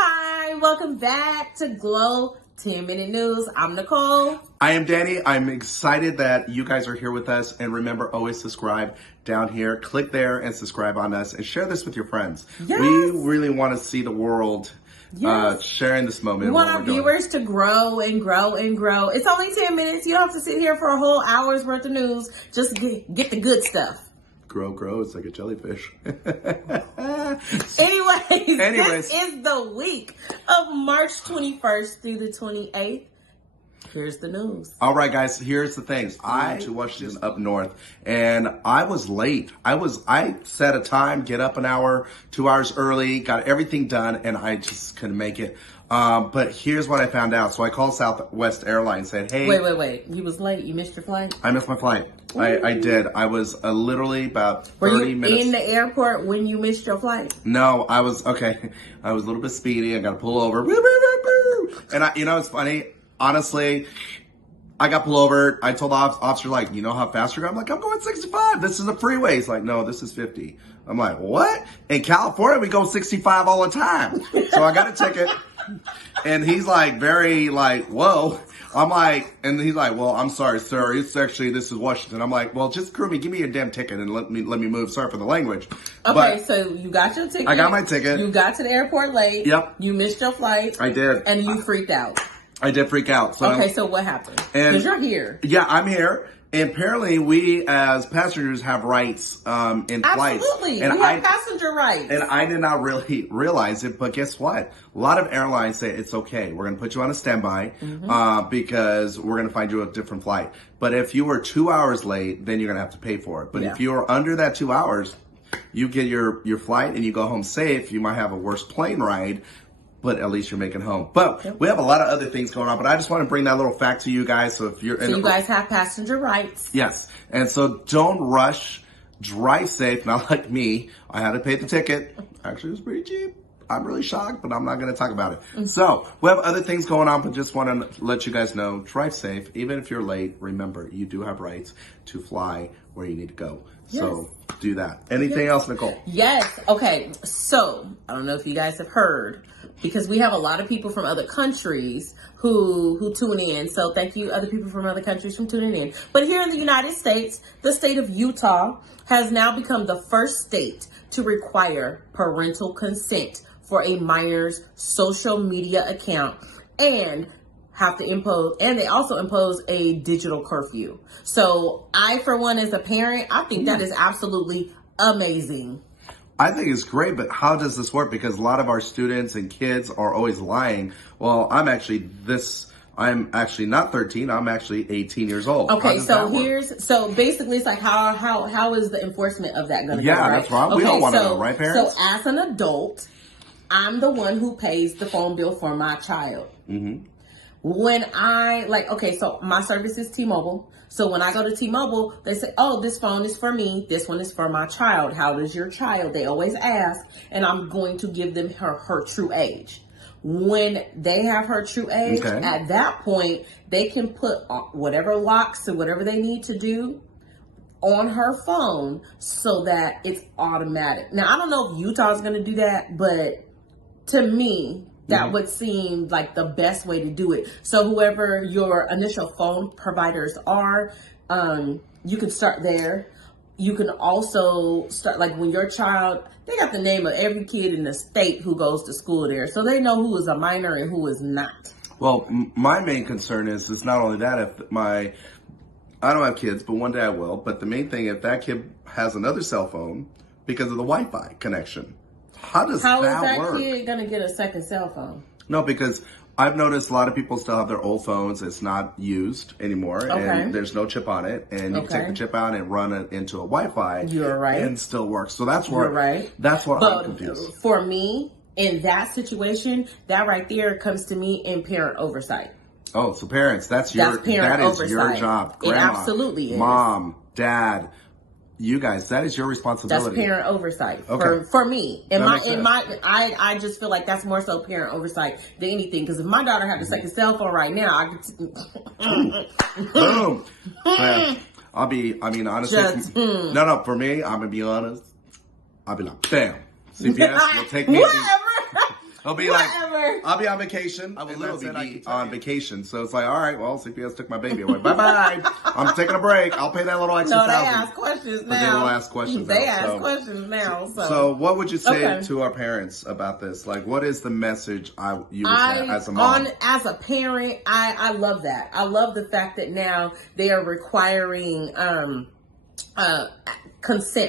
Hi, welcome back to GLO 10-Minute News. I'm Nicole. I am Danny. I'm excited that you guys are here with us. And remember, always subscribe down here. Click there and subscribe on us and share this with your friends. Yes. We really want to see the world sharing this moment. We want our viewers to grow and grow and grow. It's only 10 minutes. You don't have to sit here for a whole hour's worth of news. Just get the good stuff. Grow. It's like a jellyfish. Anyways, this is the week of March 21st through the 28th. Here's the news. All right, guys, here's the things. I went to Washington up north, and I was late. I set a time, get up an hour, 2 hours early, got everything done, and I just couldn't make it. But here's what I found out. So I called Southwest Airlines and said, hey. Wait. You was late. You missed your flight? I missed my flight. I did. I was literally about 30 minutes. Were you in the airport when you missed your flight? No, I was a little bit speedy. I got to pull over. And it's funny. Honestly, I got pulled over. I told the officer, like, you know how fast you're going? I'm like, I'm going 65. This is a freeway. He's like, no, this is 50. I'm like, what? In California, we go 65 all the time. So I got a ticket. And he's like, very like, whoa. I'm like, and he's like, well, I'm sorry, sir. This is Washington. I'm like, well, just crew me, give me your damn ticket and let me move. Sorry for the language. Okay, so you got your ticket. I got my ticket. You got to the airport late. Yep. You missed your flight. I did. And you freaked out. I did freak out. So what happened? Because you're here. Yeah, I'm here. And apparently we as passengers have rights in flights. Absolutely. And we have passenger rights. And I did not really realize it, but guess what? A lot of airlines say it's okay. We're going to put you on a standby because we're going to find you a different flight. But if you were 2 hours late, then you're going to have to pay for it. But if you are under that 2 hours, you get your flight and you go home safe. You might have a worse plane ride, but at least you're making home. But we have a lot of other things going on, but I just want to bring that little fact to you guys. So if you're you guys have passenger rights. Yes. And so don't rush, drive safe. Not like me. I had to pay the ticket. Actually, it was pretty cheap. I'm really shocked, but I'm not going to talk about it. So we have other things going on, but just want to let you guys know, drive safe. Even if you're late, remember, you do have rights to fly where you need to go. Yes. So do that. Anything else, Nicole? Yes. Okay. So I don't know if you guys have heard, because we have a lot of people from other countries who tune in. So thank you, other people from other countries, for tuning in. But here in the United States, the state of Utah has now become the first state to require parental consent for a minor's social media account and they also impose a digital curfew. So I, for one, as a parent, I think that is absolutely amazing. I think it's great, but how does this work? Because a lot of our students and kids are always lying. Well, I'm actually not 13. I'm actually 18 years old. Okay, so basically it's like how is the enforcement of that going to go? Yeah, that's right. We don't want to know, right, parents? So as an adult, I'm the one who pays the phone bill for my child. Mm-hmm. When so my service is T-Mobile. So when I go to T-Mobile, they say, oh, this phone is for me. This one is for my child. How does your child? They always ask. And I'm going to give them her true age. When they have her true age, at that point, they can put whatever locks and whatever they need to do on her phone so that it's automatic. Now, I don't know if Utah is going to do that, but to me, that would seem like the best way to do it. So whoever your initial phone providers are, you can start there. You can also start, like, when your child, they got the name of every kid in the state who goes to school there. So they know who is a minor and who is not. Well, my main concern is not only that, I don't have kids, but one day I will. But the main thing, if that kid has another cell phone because of the Wi-Fi connection, how is that kid going to get a second cell phone? No, because I've noticed a lot of people still have their old phones. It's not used anymore, and there's no chip on it. And you can take the chip out and run it into a Wi-Fi. You're right. And still works. So that's where I'm confused. For me, in that situation, that right there comes to me in parent oversight. Oh, so parents, that is your job. Grandma, it absolutely is. Mom, dad. You guys, that is your responsibility. That's parent oversight for me. I just feel like that's more so parent oversight than anything. Because if my daughter had a second cell phone right now, I could. Boom. Honestly, no, for me, I'm gonna be honest. I'll be like, bam. CPS will take me. Whatever. I'll be Whatever. like, I'll be on vacation. I will literally be on vacation. So it's like, all right, well, CPS took my baby away. Bye-bye. I'm taking a break. I'll pay that little extra $1,000. They ask questions now. They will ask questions They now. ask questions now. So what would you say to our parents about this? Like, what is the message you would say as a mom? As a parent, I love that. I love the fact that now they are requiring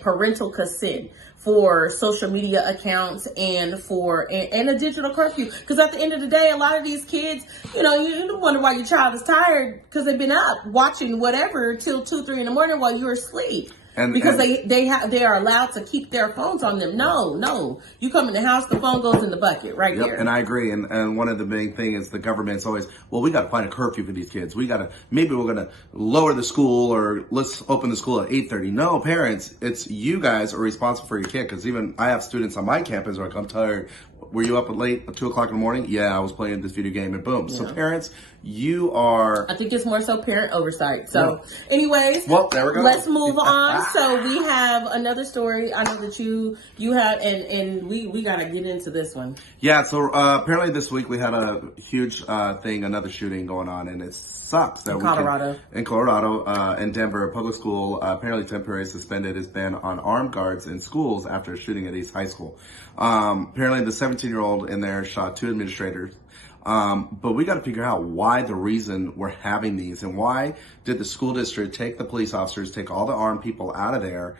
parental consent for social media accounts and a digital curfew. Because at the end of the day, a lot of these kids, you wonder why your child is tired because they've been up watching whatever till 2, 3 in the morning while you're asleep. Because they are allowed to keep their phones on them. No. You come in the house, the phone goes in the bucket right there. And I agree. And one of the main things is the government's always, well, we got to find a curfew for these kids. Maybe we're going to lower the school or let's open the school at 8:30. No, parents, it's you guys are responsible for your kid. Because even I have students on my campus who are like, I'm tired. Were you up late at 2 o'clock in the morning? Yeah, I was playing this video game and boom. Yeah. So parents, you are... I think it's more so parent oversight. So anyways, well, there we go. Let's move on. So we have another story. I know that you have, and we got to get into this one. Yeah, so apparently this week we had a huge another shooting going on, and it sucks. That in Colorado, in Denver, a public school apparently temporarily suspended its ban on armed guards in schools after a shooting at East High School. Apparently the 17-year-old in there shot 2 administrators. But we got to figure out why the reason we're having these and why did the school district take the police officers, take all the armed people out of there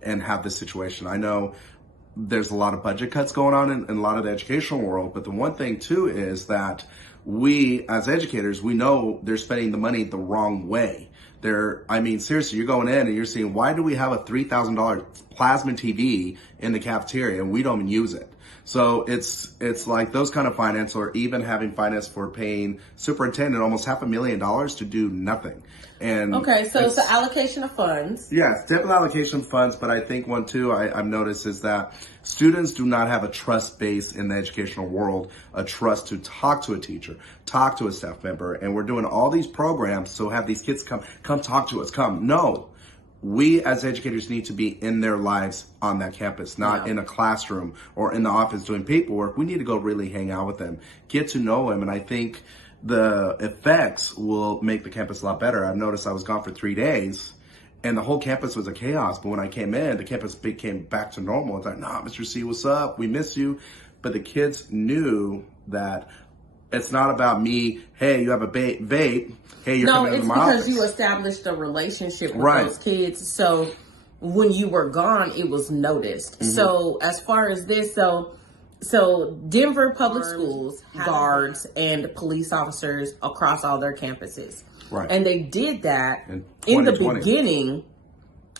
and have this situation. I know there's a lot of budget cuts going on in a lot of the educational world, but the one thing too is that we as educators, we know they're spending the money the wrong way. Seriously, you're going in and you're seeing, why do we have a $3,000 plasma TV in the cafeteria and we don't even use it? So it's like those kind of finance, or even having finance for paying superintendent almost $500,000 to do nothing. And okay, so it's an allocation of funds. Yes, definitely allocation of funds. But I think one too I've noticed is that students do not have a trust base in the educational world, a trust to talk to a teacher, talk to a staff member, and we're doing all these programs so have these kids come talk to us. No. We as educators need to be in their lives on that campus, not in a classroom or in the office doing paperwork. We need to go really hang out with them, get to know them. And I think the effects will make the campus a lot better. I've noticed I was gone for 3 days and the whole campus was a chaos. But when I came in, the campus became back to normal. It's like, nah, Mr. C, what's up? We miss you. But the kids knew that it's not about me. Hey, you have a vape. Hey, you're coming into my office. No, it's because you established a relationship with those kids. So when you were gone, it was noticed. Mm-hmm. So as far as this, so Denver public schools guards and police officers across all their campuses. Right. And they did that in the beginning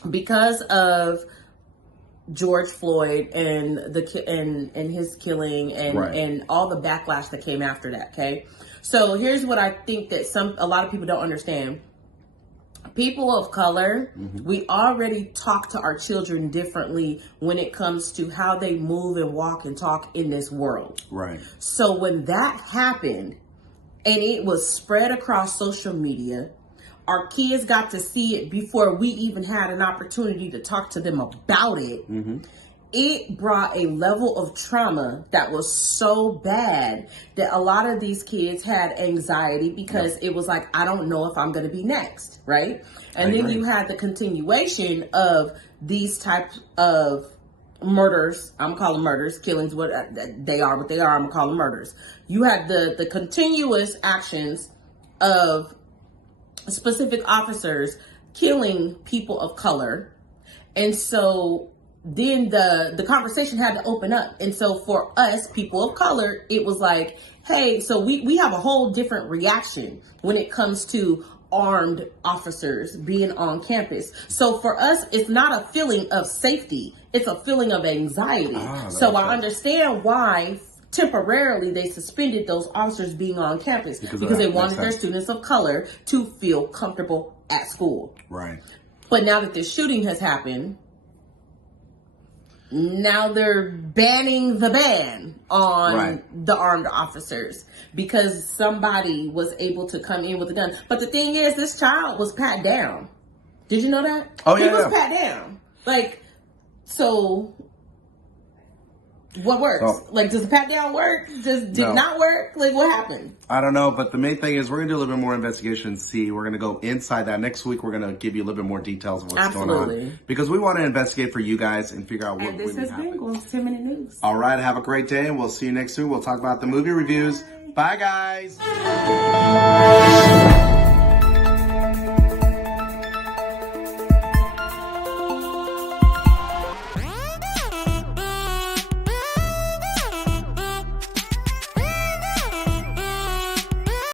because of George Floyd and and his killing and all the backlash that came after that. Okay, so here's what I think that a lot of people don't understand. People of color, we already talk to our children differently when it comes to how they move and walk and talk in this world. Right. So when that happened and it was spread across social media, our kids got to see it before we even had an opportunity to talk to them about it. Mm-hmm. It brought a level of trauma that was so bad that a lot of these kids had anxiety because it was like, I don't know if I'm going to be next, right? And then you had the continuation of these types of murders. I'm calling murders, killings, what they are, I'm going to call them murders. You had the continuous actions of specific officers killing people of color. And so then the conversation had to open up. And so for us, people of color, it was like, hey, so we have a whole different reaction when it comes to armed officers being on campus. So for us, it's not a feeling of safety. It's a feeling of anxiety. So I understand why temporarily they suspended those officers being on campus because they wanted their students of color to feel comfortable at school. Right. But now that this shooting has happened, now they're banning the ban on the armed officers because somebody was able to come in with a gun. But the thing is, this child was pat down. Did you know that? Oh, yeah. He was pat down. Like, so What works? So, like, does the pat down work? Did No. not work? Like, what happened? I don't know, but the main thing is we're going to do a little bit more investigation and see. We're going to go inside that. Next week, we're going to give you a little bit more details of what's going on. Because we want to investigate for you guys and figure out what And this has been GLO's 10-minute news. All right, have a great day, and we'll see you next week. We'll talk about the movie reviews. Bye guys.